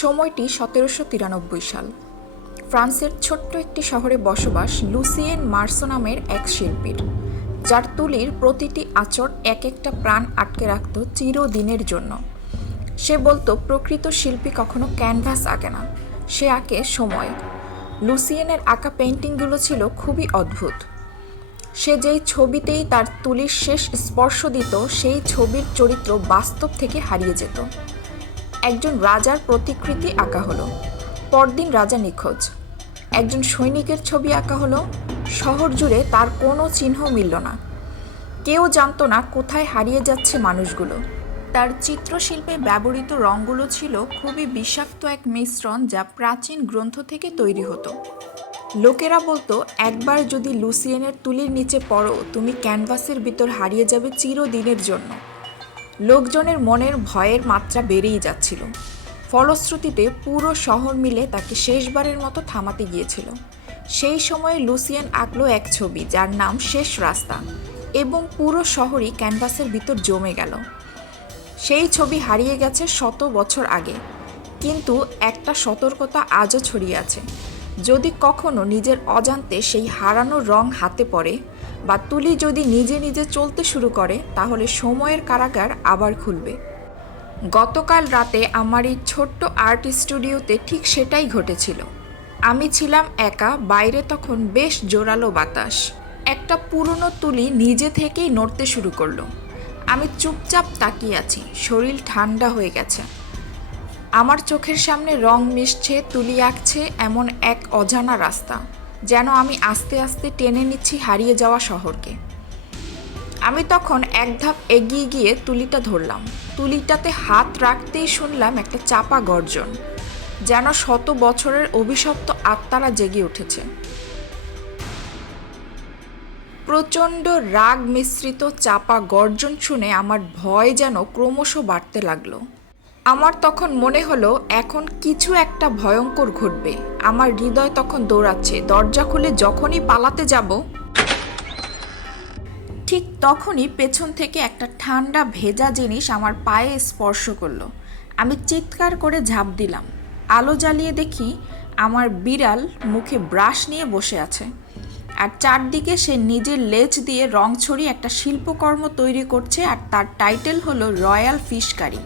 সময়টি 1793 সাল। ফ্রান্সের ছোট্ট একটি শহরে বসবাস লুসিয়েন মার্সো নামের এক শিল্পীর, যার তুলির প্রতিটি আঁচড় এক একটা প্রাণ আটকে রাখত চিরদিনের জন্য। সে বলতো প্রকৃত শিল্পী কখনো ক্যানভাস আঁকে না, সে আঁকে সময়। লুসিয়েনের আঁকা পেইন্টিংগুলো ছিল খুবই অদ্ভুত। সে যেই ছবিতেই তার তুলির শেষ স্পর্শ দিত, সেই ছবির চরিত্র বাস্তব থেকে হারিয়ে যেত। একজন রাজার প্রতিকৃতি আঁকা হলো, পরদিন রাজা নিখোঁজ। একজন সৈনিকের ছবি আঁকা হলো, শহর জুড়ে তার কোনো চিহ্ন মিলল না। কেউ জানতো না কোথায় হারিয়ে যাচ্ছে মানুষগুলো। তার চিত্রশিল্পে ব্যবহৃত রঙগুলো ছিল খুবই বিষাক্ত এক মিশ্রণ, যা প্রাচীন গ্রন্থ থেকে তৈরি হতো। লোকেরা বলতো, একবার যদি লুসিয়েনের তুলির নিচে পড়ো, তুমি ক্যানভাসের ভিতর হারিয়ে যাবে চিরদিনের জন্য। লোকজনের মনের ভয়ের মাত্রা বেড়েই যাচ্ছিল। ফলশ্রুতিতে পুরো শহর মিলে তাকে শেষবারের মতো থামাতে গিয়েছিল। সেই সময়ে লুসিয়েন আঁকলো এক ছবি যার নাম শেষ রাস্তা, এবং পুরো শহরই ক্যানভাসের ভিতর জমে গেল। সেই ছবি হারিয়ে গেছে 100 বছর আগে, কিন্তু একটা সতর্কতা আজও ছড়িয়ে আছে। যদি কখনো নিজের অজান্তে সেই হারানো রং হাতে পড়ে, বা তুলি যদি নিজে নিজে চলতে শুরু করে, তাহলে সময়ের কারাগার আবার খুলবে। গতকাল রাতে আমার এই ছোট্ট আর্ট স্টুডিওতে ঠিক সেটাই ঘটেছিল। আমি ছিলাম একা, বাইরে তখন বেশ জোরালো বাতাস। একটা পুরনো তুলি নিজে থেকেই নড়তে শুরু করলো। আমি চুপচাপ তাকিয়ে আছি, শরীর ঠান্ডা হয়ে গেছে। আমার চোখের সামনে রং মিশছে, তুলি আঁকছে এমন এক অজানা রাস্তা, যেন আমি আস্তে আস্তে টেনে নিচ্ছি হারিয়ে যাওয়া শহরকে। আমি তখন এক ধাপ এগিয়ে গিয়ে তুলিটা ধরলাম। তুলিটাতে হাত রাখতেই শুনলাম একটা চাপা গর্জন, যেন 100 বছরের অভিশপ্ত আত্মারা জেগে উঠেছে। প্রচণ্ড রাগ মিশ্রিত চাপা গর্জন শুনে আমার ভয় যেন ক্রমশ বাড়তে লাগলো। আমার তখন মনে হলো এখন কিছু একটা ভয়ঙ্কর ঘটবে। আমার হৃদয় তখন দৌড়াচ্ছে, দরজা খুলে যখনই পালাতে যাব, ঠিক তখনই পেছন থেকে একটা ঠান্ডা ভেজা জিনিস আমার পায়ে স্পর্শ করলো। আমি চিৎকার করে ঝাঁপ দিলাম। আলো জ্বালিয়ে দেখি আমার বিড়াল মুখে ব্রাশ নিয়ে বসে আছে, আর চারদিকে সে নিজের লেজ দিয়ে রং ছড়িয়ে একটা শিল্পকর্ম তৈরি করছে, আর তার টাইটেল হলো রয়্যাল ফিশ কারি।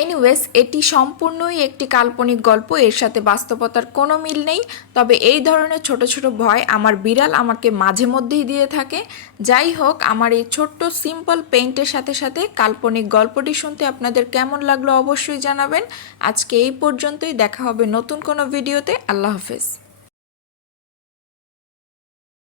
এনিওয়েজ, এটি সম্পূর্ণই একটি কাল্পনিক গল্প, এর সাথে বাস্তবতার কোনো মিল নেই। তবে এই ধরনের ছোট ছোট ভয় আমার বিড়াল আমাকে মাঝে মধ্যেই দিয়ে থাকে। যাই হোক, আমার এই ছোট্ট সিম্পল পেইন্টের সাথে সাথে কাল্পনিক গল্পটি শুনতে আপনাদের কেমন লাগলো অবশ্যই জানাবেন। আজকে এই পর্যন্তই, দেখা হবে নতুন কোনো ভিডিওতে। আল্লাহ হাফেজ।